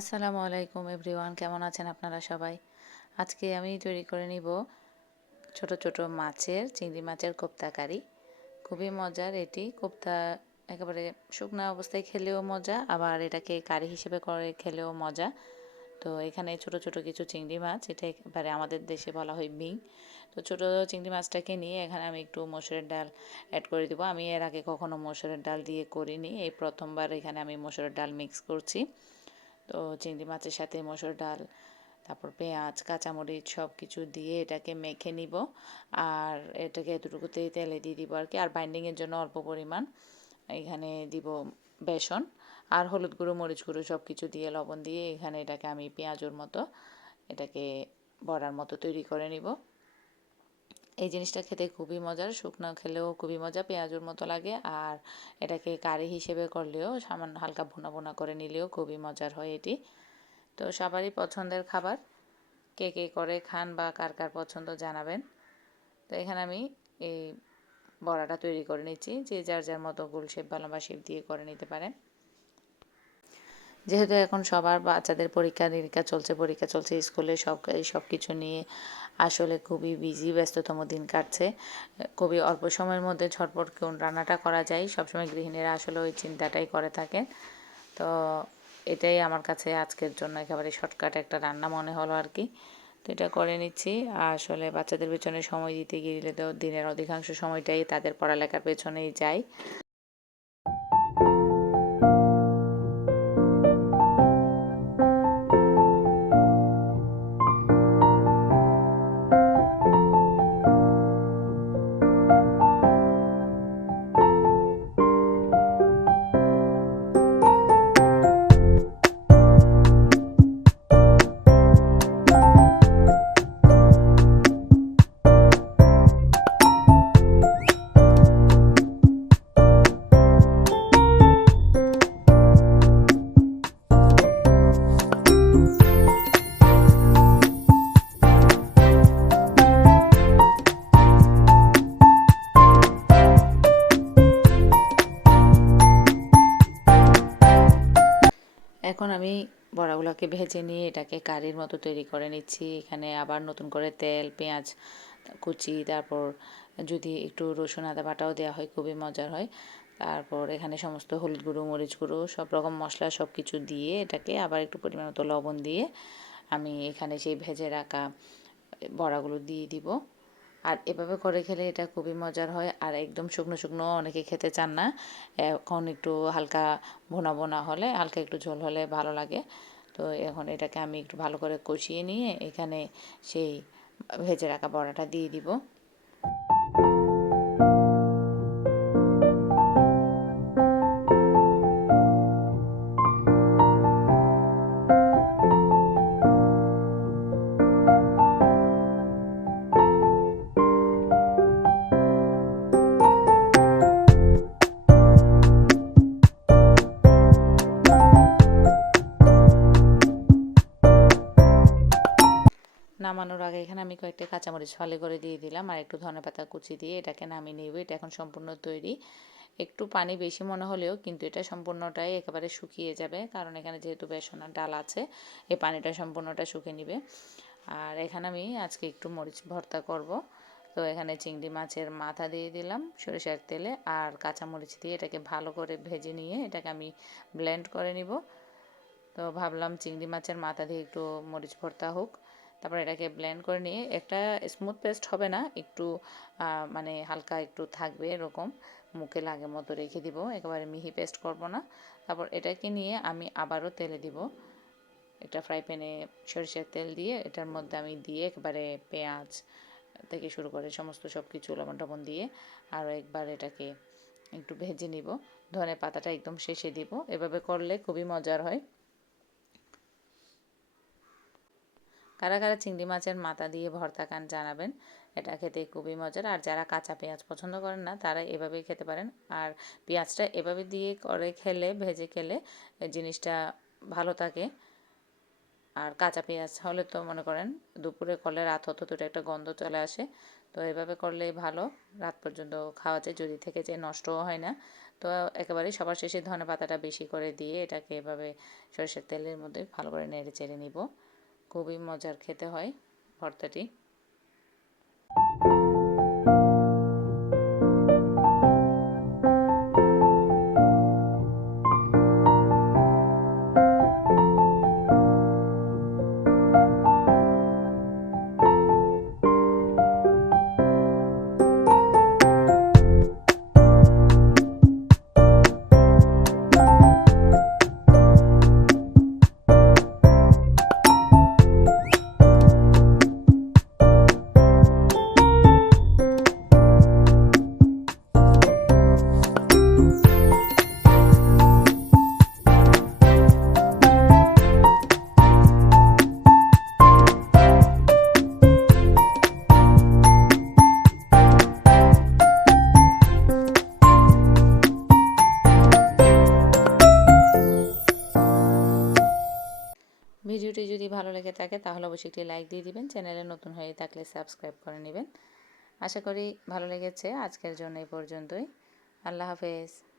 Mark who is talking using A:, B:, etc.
A: আসসালামু আলাইকুম এভরিওয়ান, কেমন আছেন আপনারা সবাই? আজকে আমি তৈরি করে নিব ছোট ছোট মাছের, চিংড়ি মাছের কোপ্তা কারি। খুবই মজার এটি। কোপ্তা একেবারে শুকনো অবস্থায় খেলেও মজা, আবার এটাকে কারি হিসেবে করে খেলেও মজা। তো এখানে ছোট ছোট কিছু চিংড়ি মাছ, এটা একেবারে আমাদের দেশে বলা হয় মিং তো ছোট চিংড়ি মাছটাকে নিয়ে এখানে আমি একটু মসুরের ডাল অ্যাড করে দেবো। আমি এর আগে কখনো মসুরের ডাল দিয়ে করিনি। এই প্রথমবার এখানে আমি মসুরের ডাল মিক্স করছি। তো চিংড়ি মাছের সাথে মসুর ডাল, তারপর পেঁয়াজ, কাঁচামরিচ সব কিছু দিয়ে এটাকে মেখে নিব। আর এটাকে এতটুকুতেই তেলে দিয়ে দিব আর কি। আর বাইন্ডিংয়ের জন্য অল্প পরিমাণ এখানে দিব বেসন আর হলুদ গুঁড়ো, মরিচ গুঁড়ো সব কিছু দিয়ে, লবণ দিয়ে এখানে এটাকে আমি পেঁয়াজের মতো এটাকে বড়ার মতো তৈরি করে নিব। এই জিনিসটা খেতে খুবই মজার। শুকনো খেলেও খুবই মজা, পেঁয়াজুর মতো লাগে। আর এটাকে কারি হিসেবে করলেও সামান্য হালকা ভুনা ভুনা করে নিলেও খুবই মজার হয় এটি। তো সবারই পছন্দের খাবার। কে কে করে খান বা কার কার পছন্দ জানাবেন। তো এখানে আমি এই বড়াটা তৈরি করে নিচ্ছি। যে যার যার মতো গোল শেপ বা শেপ দিয়ে করে নিতে পারেন। যেহেতু এখন সবার বাচ্চাদের পরীক্ষা, নিরীক্ষা চলছে, পরীক্ষা চলছে, স্কুলে সব সব কিছু নিয়ে আসলে খুবই বিজি ব্যস্ততম দিন কাটছে। খুবই অল্প সময়ের মধ্যে ঝটপট কোন রান্নাটা করা যায়, সবসময় গৃহিণীরা আসলে ওই চিন্তাটাই করে থাকেন তো এটাই আমার কাছে আজকের জন্য একেবারে শর্টকাট একটা রান্না মনে হলো আর কি। তো এটা করে নিচ্ছি। আসলে বাচ্চাদের পেছনে সময় দিতে গেলে তো দিনের অধিকাংশ সময়টাই তাদের পড়ালেখার পেছনেই যায়। এখন আমি বড়াগুলোকে ভেজে নিয়ে এটাকে কারির মতো তৈরি করে নিচ্ছি। এখানে আবার নতুন করে তেল, পেঁয়াজ, কুচি, তারপর যদি একটু রসুন, আদা বাটাও দেওয়া হয়, খুবই মজার হয়। তারপর এখানে সমস্ত হলুদ গুঁড়ো, মরিচ গুঁড়ো, সব রকম মশলা সব কিছু দিয়ে এটাকে আবার একটু পরিমাণ মতো লবণ দিয়ে আমি এখানে সেই ভেজে রাখা বড়াগুলো দিয়ে দিব। আর এভাবে করে খেলে এটা খুবই মজার হয়। আর একদম শুকনো শুকনো অনেকে খেতে চান না। এখন একটু হালকা ভোনা ভোনা হলে, হালকা একটু ঝোল হলে ভালো লাগে। তো এখন এটাকে আমি একটু ভালো করে কষিয়ে নিয়ে এখানে সেই ভেজে রাখা বড়াটা দিয়ে দিব। নামানোর আগে এখানে আমি কয়েকটা কাঁচামরিচ ফালি করে দিয়ে দিলাম আর একটু ধনে পাতা কুচি দিয়ে এটাকে নামিয়ে নেব। এটা এখন সম্পূর্ণ তৈরি। একটু পানি বেশি মনে হলেও কিন্তু এটা সম্পূর্ণটাই একেবারে শুকিয়ে যাবে, কারণ এখানে যেহেতু বেসনের ডাল আছে, এই পানিটা সম্পূর্ণটা শুকিয়ে নিবে। আর এখানে আমি আজকে একটু মরিচ ভর্তা করব। তো এখানে চিংড়ি মাছের মাথা দিয়ে দিলাম সরিষার তেলে আর কাঁচামরিচ দিয়ে এটাকে ভালো করে ভেজে নিয়ে এটাকে আমি ব্লেন্ড করে নিব। তো ভাবলাম চিংড়ি মাছের মাথা দিয়ে একটু মরিচ ভর্তা হোক। তারপর এটাকে ব্লেন্ড করে নিয়ে একটা স্মুথ পেস্ট হবে না, একটু মানে হালকা একটু থাকবে এরকম, মুখে লাগে মতো রেখে দিব, একেবারে মিহি পেস্ট করব না। তারপর এটাকে নিয়ে আমি আবারও তেলে দিব। একটা ফ্রাই প্যানে সরিষার তেল দিয়ে, এটার মধ্যে আমি দিয়ে একবারে পেঁয়াজ থেকে শুরু করে সমস্ত সব কিছু লবণ টবণ দিয়ে আরও একবার এটাকে একটু ভেজে নিব। ধনে পাতাটা একদম শেষে দিব। এভাবে করলে খুবই মজার হয়। কারা কারা চিংড়ি মাছের মাথা দিয়ে ভর্তা খান জানাবেন, এটা খেতে খুবই মজার। আর যারা কাঁচা পেঁয়াজ পছন্দ করেন না, তারা এভাবেই খেতে পারেন। আর পেঁয়াজটা এভাবে দিয়ে করে খেলে, ভেজে খেলে জিনিসটা ভালো থাকে। আর কাঁচা পেঁয়াজ হলে তো মনে করেন দুপুরে করলে রাত হতো তো একটা গন্ধ চলে আসে। তো এভাবে করলেই ভালো, রাত পর্যন্ত খাওয়া যায়, যদি থেকে যায় নষ্টও হয় না। তো একেবারে সবার শেষে ধনে পাতাটা বেশি করে দিয়ে এটাকে এভাবে সরষের তেলের মধ্যে ভালো করে নেড়ে চেড়ে নিব। খুবই মজার খেতে হয় ভর্তাটি। ভিডিওটি যদি ভালো লেগে থাকে, তাহলে অবশ্যই একটি লাইক দিয়ে দিবেন। চ্যানেলে নতুন হয়ে থাকলে সাবস্ক্রাইব করে নেবেন। আশা করি ভালো লেগেছে। আজকের জন্য এই পর্যন্তই। আল্লাহ হাফেজ।